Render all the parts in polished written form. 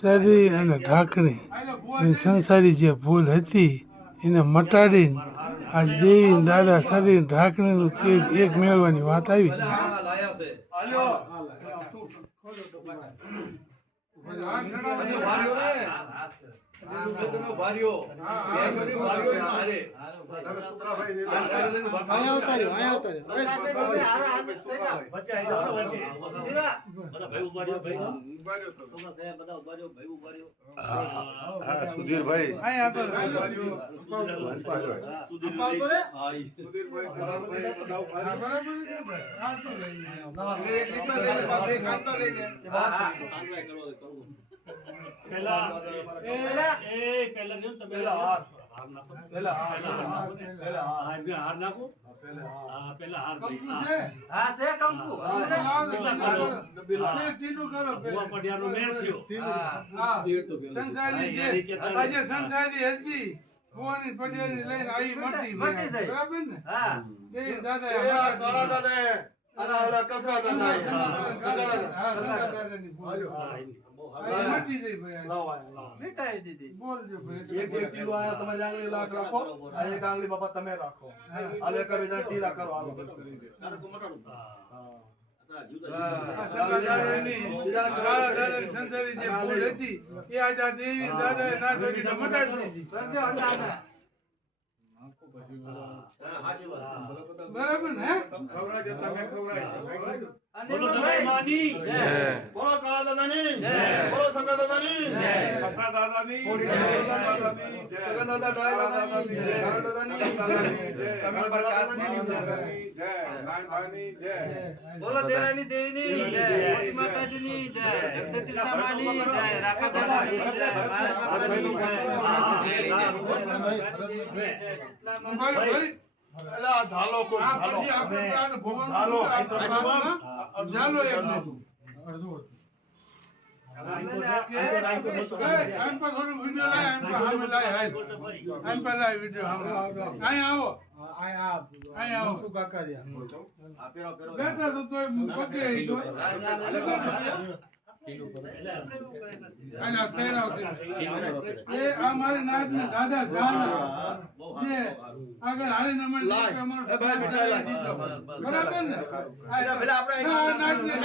શરીર અને ઢાંકણી એની સંસારી જે ભૂલ હતી એને મટાડીને આજ દેવી ને દાદા શરીર ઢાંકણીનું તેજ એક મેળવવાની વાત આવી છે. સુધીરભાઈ સંસારી હતી ભુવાની પટેલ લઈને આવી મટી બરાબર ને? દાદા કસરા એક કિલો આયા તમે આંગળી લાખ રાખો અને એક આંગળી બાપા તમે રાખો આ લેકર બીજા ટીલા કરો હાલો સંસારી જે ભૂલ હતી એ આજા દેવી દાદા ના જોડી મટાડી દીધી. બરાબર ને? બોલો જમાની જય, બોલો કાળા દાદાની જય, બોલો શંકર દાદાની જય, કસરા દાદાની જય, સગન દાદા ડાય દાદાની જય, કાળા દાદાની જય, કમલ પ્રકાશની જય, નાનભાઈની જય, બોલો દેરાની દેવીની જય, મોટી માતાજીની જય, જગદત્રી સામાની જય, રાખા દાદાની જય, ભારત માતાની જય. ભાઈ એલા ઝાલો કો આ ઝાલો પછી આપણે ત્યાં ભગવાન ઝાલો ઝાલો એક નતું. આમ પર થોડું વિડિયો લાય, આમ પર સામે લાય, હાલ. આમ પર લાય વિડિયો સામે. અહીંયા આવો, અહીંયા આવો. બેઠા તો તોય પગે ઈ તો. આના પહેરાવતી. એ આ મારી નાતની દાદા જાના જે આગળ હાલીને અમને અમારો સદા દીધો. બરાબર ને? પેલા આપણે આ નાતની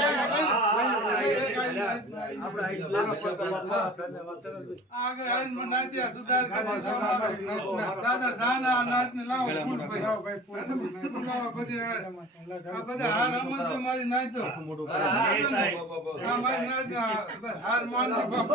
આગળ હાલીને નાત્યા સુધાર કરી દાદા જાના આ નાતને લાવો ફૂટ ભાઈ. બધી આ બધા હાર અમલ તો મારી નાચો. આ મારી નાચ હાર માન